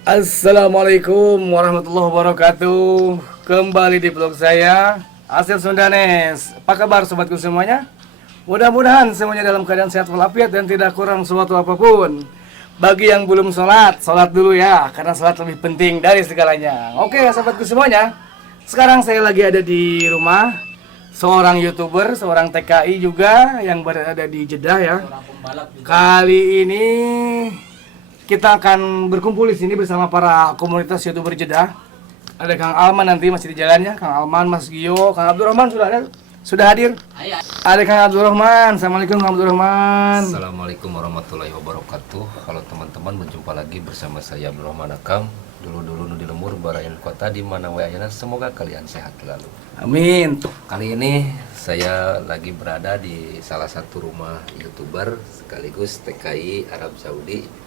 Assalamualaikum warahmatullahi wabarakatuh. Kembali di vlog saya, Asep Sundanes. Apa kabar sobatku semuanya? Mudah-mudahan semuanya dalam keadaan sehat walafiat dan tidak kurang suatu apapun. Bagi yang belum sholat, sholat dulu ya, karena sholat lebih penting dari segalanya. Oke sobatku semuanya, sekarang saya lagi ada di rumah seorang YouTuber, seorang TKI juga yang berada di Jeddah ya. Kali ini kita akan berkumpul di sini bersama para komunitas YouTuber Jeddah. Ada Kang Alman nanti masih di jalannya, Kang Alman, Mas Gio, Kang Abdurrahman sudah ada, sudah hadir. Ada Kang Abdurrahman. Assalamualaikum Kang Abdurrahman. Assalamualaikum warahmatullahi wabarakatuh. Halo teman-teman, berjumpa lagi bersama saya Abdurrahman Akam. Dulu-dulu di lemur barayan kota di mana wayana, semoga kalian sehat selalu. Amin. Kali ini saya lagi berada di salah satu rumah YouTuber sekaligus TKI Arab Saudi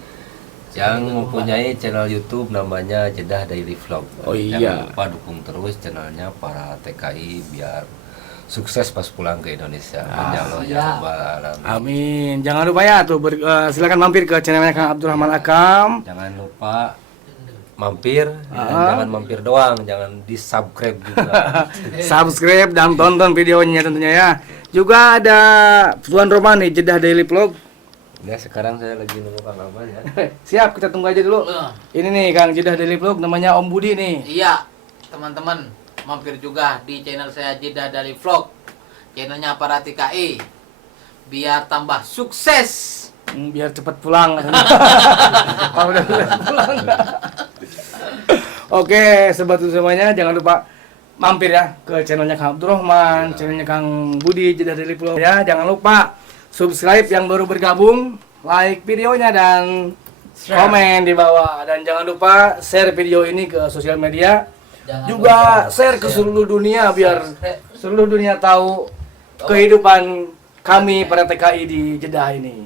yang mempunyai channel YouTube namanya Jeddah Daily Vlog. Oh iya. Jangan lupa dukung terus channelnya para TKI biar sukses pas pulang ke Indonesia. Amin ya Allah ya Rabbal Alamin. Amin. Jangan lupa ya tuh silakan mampir ke channelnya Kang Abdurrahman Akam. Jangan lupa mampir, dan jangan mampir doang, jangan di subscribe juga. Subscribe dan tonton videonya tentunya ya. Juga ada Tuan Roman nih, Jeddah Daily Vlog. Ya sekarang saya lagi nunggu Kang Alman ya. Siap, kita tunggu aja dulu. Ini nih Kang Jeddah Daily Vlog, namanya Om Budi nih. Iya, teman-teman, mampir juga di channel saya Jeddah Daily Vlog. Channelnya para TKI. Biar tambah sukses. Biar cepat pulang. Kalau udah pulang. Oke, sobat semuanya jangan lupa mampir ya ke channelnya Kang Abdurrahman, channelnya Kang Budi Jeddah Daily Vlog ya. Jangan lupa subscribe yang baru bergabung, like videonya dan komen di bawah, dan jangan lupa share video ini ke sosial media. Juga share ke seluruh dunia biar seluruh dunia tahu kehidupan kami para TKI di Jeddah ini.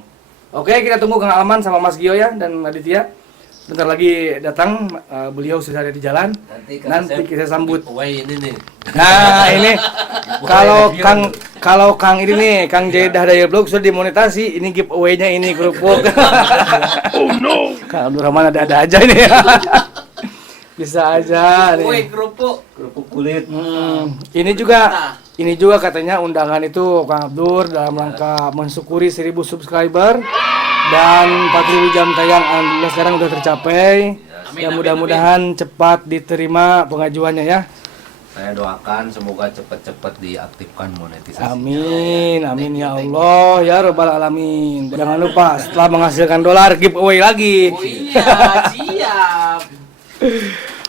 Oke, kita tunggu Kang Alman sama Mas Gio ya dan Aditya. Bentar lagi datang, beliau sudah ada di jalan. Nanti kita sambut. Ini nih. Nah, ini kalau Kang ini nih, Kang Jeddah Daily Vlog sudah dimonetasi, ini giveaway-nya ini kerupuk. Oh no. Kang Abdurrahman ada aja ini. Bisa aja nih. Kerupuk kulit. Ini juga katanya undangan itu Kang Abdur dalam rangka mensyukuri 1000 subscriber dan 4000 jam tayang. Alhamdulillah sekarang udah tercapai. Ya mudah-mudahan cepat diterima pengajuannya ya. Saya doakan semoga cepat-cepat diaktifkan monetisasi. Amin, amin ya Allah ya Rabbal Alamin. Jangan lupa setelah menghasilkan dolar giveaway lagi. Oh iya, siap.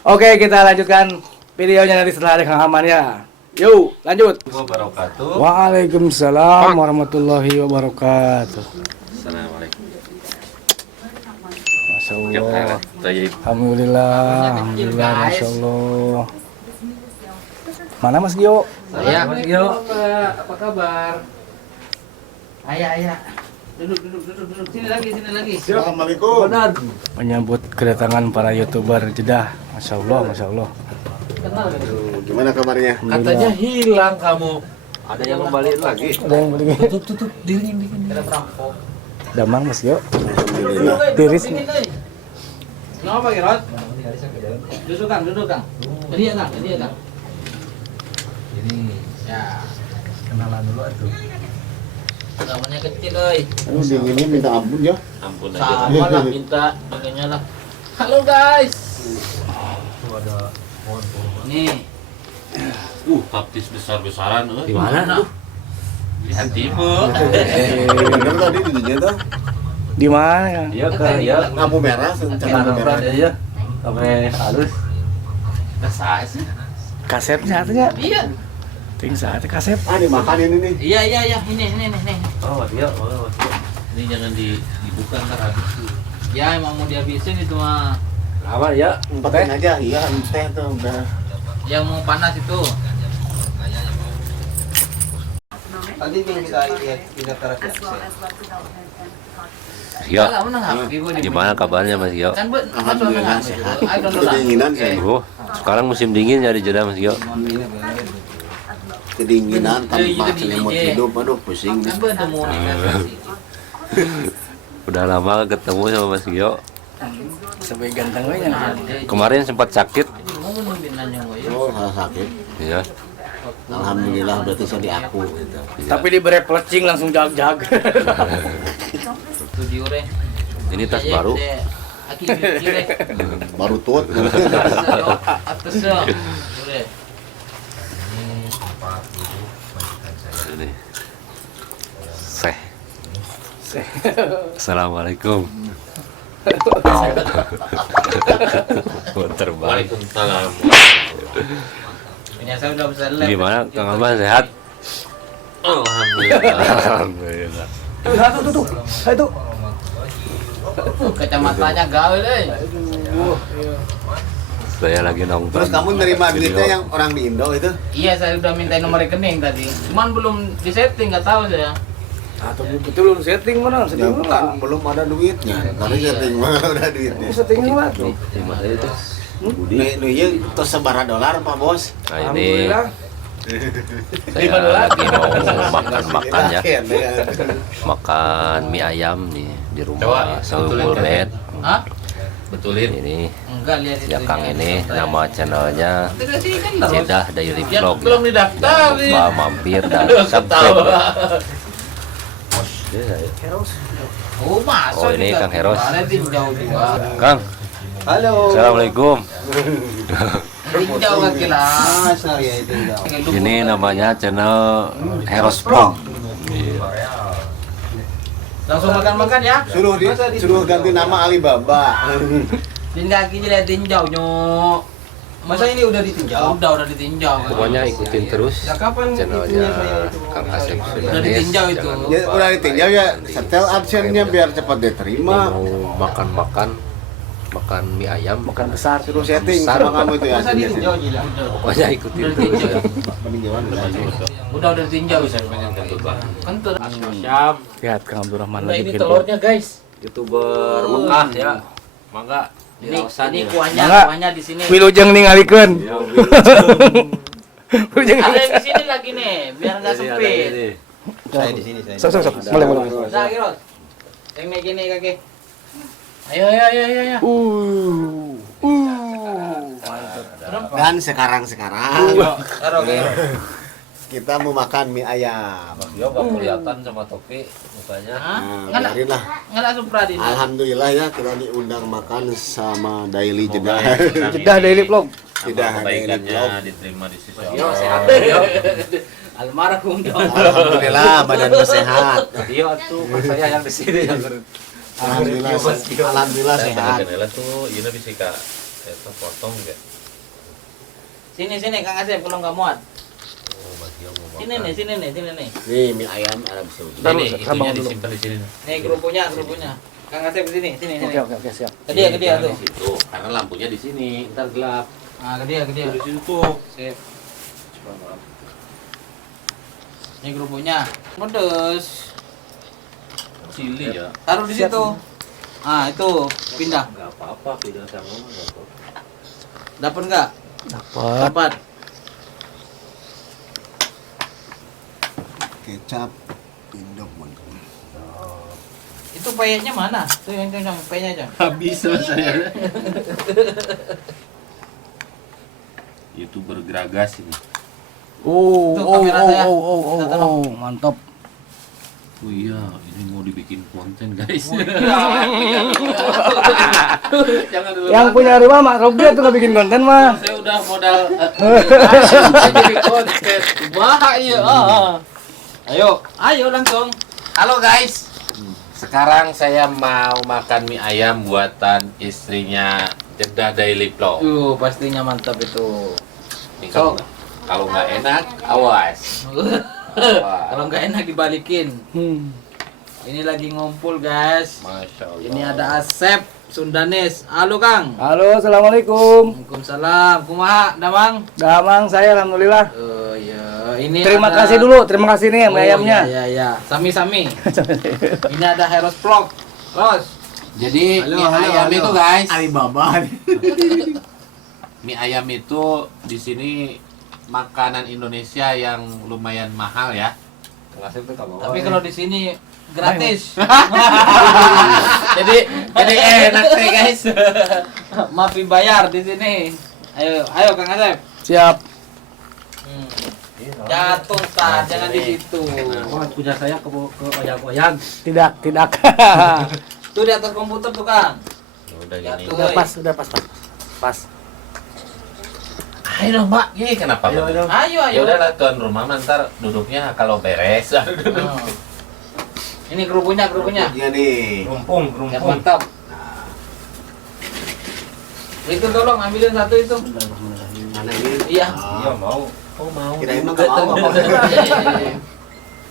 Oke, kita lanjutkan videonya nanti setelah ada Kang Aman ya. Yuk, lanjut. Wabarakatuh. Waalaikumsalam warahmatullahi wabarakatuh. Assalamualaikum. Masya Allah. Alhamdulillah, alhamdulillah, Masya Allah. Mana Mas Gio? Saya Mas Gio. Apa kabar? Ayah. Duduk. Sini lagi. Assalamualaikum. Menyambut kedatangan para YouTuber Jeddah. Masya Allah, Masya Allah. Aduh, gimana kabarnya? Katanya hilang kamu. Ada yang kembaliin lagi. Ada yang beli. Tutup, dingin. Ada perampok. Damang Mas Gio. Alhamdulillah. Tiris nih. Ngapa Kirot? Duduk Kang. Jadi ya Kang. Ini Ya, kenalan dulu atuh. namanya kecil euy. Aduh, dinginnya minta ampun ya. Ampun Sama lah minta dengannya lah. Halo guys. Ada pohon. Nih, Baptis besar-besaran Di mana? di hatimu. Bener tadi di dinya tuh. Di mana ya? Iya kan, ya. Lampu merah, lampu merah. Ya. Sampai halus. Udah saya sih. Kasetnya artinya? iya. Ting saat kaset. Ah, dimakan ini nih. Iya, ini. Oh, dia. Ini jangan dibuka ntar habis tuh. Ya emang mau dihabisin itu mah. Lama ya. Umpetin aja, iya, teh tuh udah. Yang mau panas itu. Tadi yang kita lihat tidak teras. Yo, Alah, menang HP gua di- gimana kabarnya Mas Gio? Kan buat Alhamdulillah sehat. Kedinginan saya. Oh, sekarang musim dingin ya di Jeddah Mas Gio. Kedinginan tanpa Iya, selimut iya. hidup, aduh pusing. Kan buat mau nikah. Udah lama gak ketemu sama Mas Gio. Sampai ganteng we nya. Kemarin sempat sakit. Oh, salah sakit. Iya. Alhamdulillah berarti saya diaku gitu. Tapi diberi plecing langsung jag-jag. Studio re. Ini tas baru. Aki re. Baru tut. Atas yo. Re. Ini. Assalamualaikum. Terbang. Waalaikumsalam. Punya saya udah bisa lem. Gimana Kang Abah sehat? Alhamdulillah. Alhamdulillah. Tuh. Itu. Kacamatanya gawe deh. Saya lagi nongkrong. Terus kamu nerima duitnya yang orang di Indo itu? Iya, saya udah minta nomor rekening tadi. Cuman belum disetting, nggak tahu saya. Atau betul belum setting mana? Ya Setting bukan, mana? belum ada duitnya. Baru setting mah udah duitnya. Setting mana? Di mana itu? Nih ieu tos sabaraha dolar Pak Bos? Nah ini Alhamdulillah. saya lagi mau makan ya. Ya. Makan mie ayam nih di rumah Saul Net. Hah? Betulin. Ini Enggak, lihat itu. ya Kang ini nama channelnya Jeddah Daily Ya, Vlog. belum didaftar. Lupa mampir dan subscribe. Oh, masuk. Oh, ini Kang Heros. Tinjau juga. Kang, Halo. assalamualaikum. Tinjau kaki lah. Saya itu. Ini namanya channel Heros Vlog. Langsung makan-makan ya. Suruh ganti nama Alibaba. Tinjau kaki jadi tinjau nyok. Masa ini udah ditinjau? Udah ditinjau. Pokoknya ikutin terus channelnya Kang Asep Udah Sudanes. ditinjau itu. Ya udah ditinjau ya, setel adsense-nya biar cepat diterima. Mau makan mie ayam, Makan besar. Suruh setting sama kamu itu ya. Masa ditinjau gila. pokoknya ikutin Udah terus ditinjau. ya. Peninjauan Udah ditinjau. Kentur. Lihat Kang Abdurrahman Nah, lagi ini bikin telurnya guys. YouTuber Mekah ya. Mangga Ini dirausan ya. kuahnya, kuahnya di sini. Wilujeng ningalikeun. Wilujeng. Ada yang di sini lagi nih, biar nggak Ini ada sempit. ini. Saya di sini. Sok. Boleh. Nah, Giros. Yang naik gini kaki. Ayo. Dan sekarang Taruh ke. kita mau makan mie ayam. Dia nggak kelihatan sama topi mukanya. Hah? Nah, biarin lah. Nggak langsung pradin. Alhamdulillah ya kita diundang makan sama Daily Jeddah. Jeddah Daily Vlog. Tidak Daily Vlog. diterima di sisi Yo, sehat. Almarhum dong. Alhamdulillah badannya sehat. Iya tuh, saya yang di sini yang Alhamdulillah sehat. tuh ini bisa kak potong ya. Sini Kang Asep kalau nggak muat. Sini nih. Nih mie ayam Arab Saudi. Taruh, Ini sabang itunya dulu. disimpan di sini. Nih kerupuknya. Kang Asep sini. Oke, siap. Ke dia tuh. Di situ, karena lampunya di sini, ntar gelap. Ah, ke dia. Di situ tuh. Sip. Ini kerupuknya. Pedes. Cili ya. Taruh di situ. Ah, itu pindah. Enggak apa-apa, tidak sama enggak apa-apa. Dapat nggak? Dapat. Dapat. Kecap Indok Itu payetnya mana? Tuh yang payetnya aja. Habis saya. YouTuber Geragas ini. Tuh, kamera saya. Mantap. Oh iya, ini mau dibikin konten guys. Jangan dulu. Yang punya rumah Mak Robi tuh nggak bikin konten mah. Saya udah modal jadi konten. Wah, iya. Ayo langsung. Halo guys. Sekarang saya mau makan mie ayam buatan istrinya Jeddah Daily Vlog. Pastinya mantap itu. Ini kalau nggak enak, awas. Kalau nggak enak dibalikin. Ini lagi ngumpul guys. Masya Allah. Ini ada Asep Sundanes. Halo Kang. Halo, assalamualaikum. Waalaikumsalam. Kumaha, Damang? Damang saya alhamdulillah. Oh iya, ini Terima ada- kasih dulu, terima kasih nih mie ayamnya. Iya. Sami-sami. Ini ada Heros Vlog. Ros. Jadi mie ayam itu guys, Alibaba. mie ayam itu di sini makanan Indonesia yang lumayan mahal ya. Tapi kalau di sini gratis. jadi enak sih guys. Maafin bayar di sini. Ayo Kang Asep. Siap. Jatuh Tan, jangan di situ. Punya saya ke oyang-oyang. Tidak. Tuh di atas komputer tuh Kang. Udah gini. Jatuh. Udah pas. Pas. Ayo dong Mbak, ini kenapa? Ayo. Ya udahlah tuan rumah ntar duduknya kalau beres. Ini kerupuknya. Iya nih. Rumpung. Yang mantap. Itu tolong ambilin satu itu. Mana ini? Iya. Iya mau. Oh mau. Kirain mah nggak mau apa?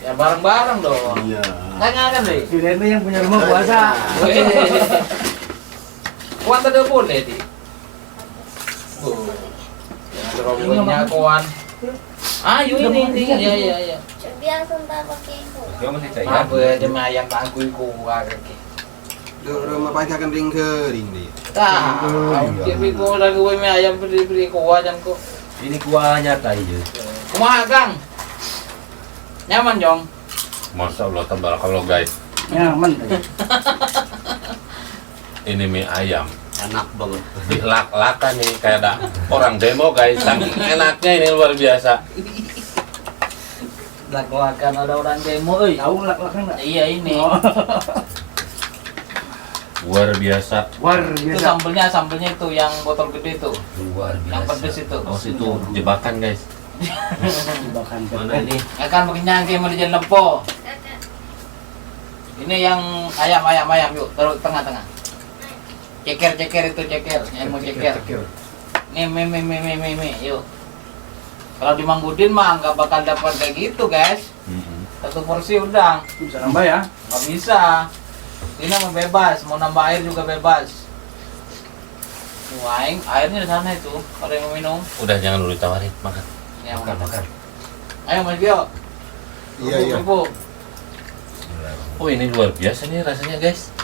Ya bareng-bareng dong. Iya. Kan deh. Tidak itu yang punya rumah puasa. Kuan tadi boleh di. Terobosnya kuan. Ayo ini. Iya. Biasa tak pakai itu. Dia masih cair. Apa aja ayam bangku kuat kaki. Rumah pakai akan ring kering deh. Tah, kiri ku lagi gue mie ayam beli kuah dan ku. Ini kuahnya tayo. Kumaha Kang? Nyaman Jong. Masya Allah tabarakallah guys. Nyaman. Ini mie ayam. Enak banget. Dilak-lakan nih kayak ada orang demo guys. Saking enaknya ini luar biasa. Lak-lakan ada orang demo euy. Tahu lak-lakan enggak? Iya ini. Luar biasa. Itu sambelnya itu yang botol gede itu. Luar Yang biasa. pedes itu. Oh situ jebakan guys. Mana ini? Akan pakai nyangke mau dijadiin lempo. Ini yang ayam yuk, taruh tengah-tengah. Ceker itu ceker, yang mau ceker. Nih mie, yuk. Kalau di Mang Budin mah nggak bakal dapat kayak gitu guys. Satu porsi udah, Bisa nambah ya. nggak bisa. Ini mau bebas, mau nambah air juga bebas. Waing, airnya di sana itu. Kalau yang mau minum, Udah jangan dulu ditawarin makan. ya Makan. Ayo Mas Gio. Iya. Kerupuk. Oh ini luar biasa nih rasanya guys.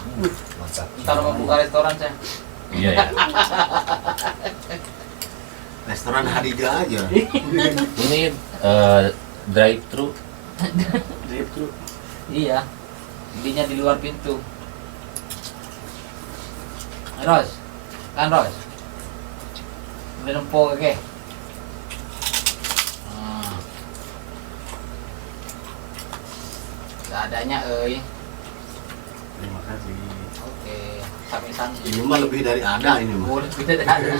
Mantap. Ntar mau buka restoran saya. Iya ya. Restoran Hadijah aja. Ini drive thru. Iya. Belinya di luar pintu. Ros. Kan Ros. Beli lempo keke. Seadanya Terima kasih. Oke. Sami-sami. Ini mah lebih dari ada ini mah. Boleh kita ada.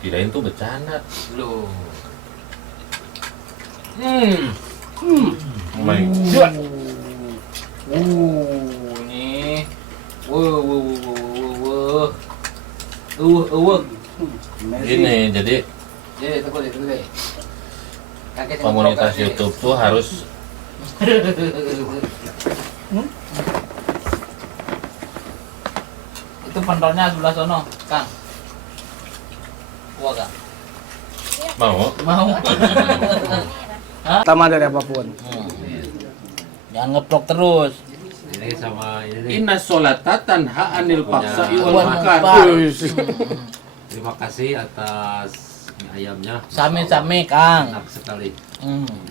Kirain tuh bercanda. Loh. Oh my god. Ini. Ini jadi Jadi tunggu deh. Kakek komunitas sini YouTube tuh harus Itu pendonnya sebelah sono, Kang. Gua gak? mau. Mau. Pertama dari apapun. Jangan ngeplok terus. Ini sama ini. Inna sholata tanha anil paksa'i wal Wal munkar. munkar. Terima kasih atas mie ayamnya. Sami-sami, Kang. Enak sekali.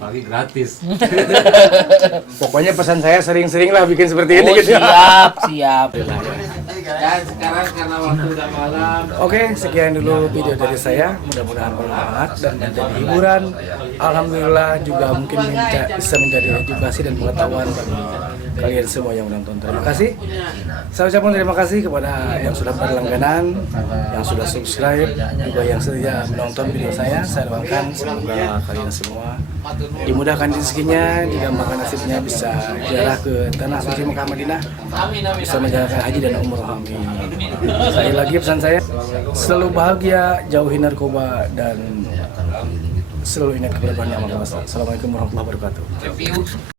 Bagi Hmm. gratis. Pokoknya pesan saya sering-sering lah bikin seperti ini Oh, gitu. siap. Dan sekarang karena waktu udah malam. Oke, sekian dulu video dari saya. Mudah-mudahan bermanfaat dan menjadi hiburan. Alhamdulillah juga mungkin bisa menjadi edukasi dan pengetahuan bagi kalian semua yang menonton. Terima kasih. Saya ucapkan terima kasih kepada yang sudah berlangganan, yang sudah subscribe, juga yang setia menonton video saya. Saya doakan semoga kalian semua dimudahkan rezekinya, digampangkan nasibnya, bisa ziarah ke tanah suci Mekah Madinah, bisa menjalankan haji dan umroh. Amin. Sekali lagi pesan saya, selalu bahagia, jauhi narkoba dan selalu ingat kepada Tuhan Yang Maha Kuasa. Assalamualaikum warahmatullahi wabarakatuh. Review.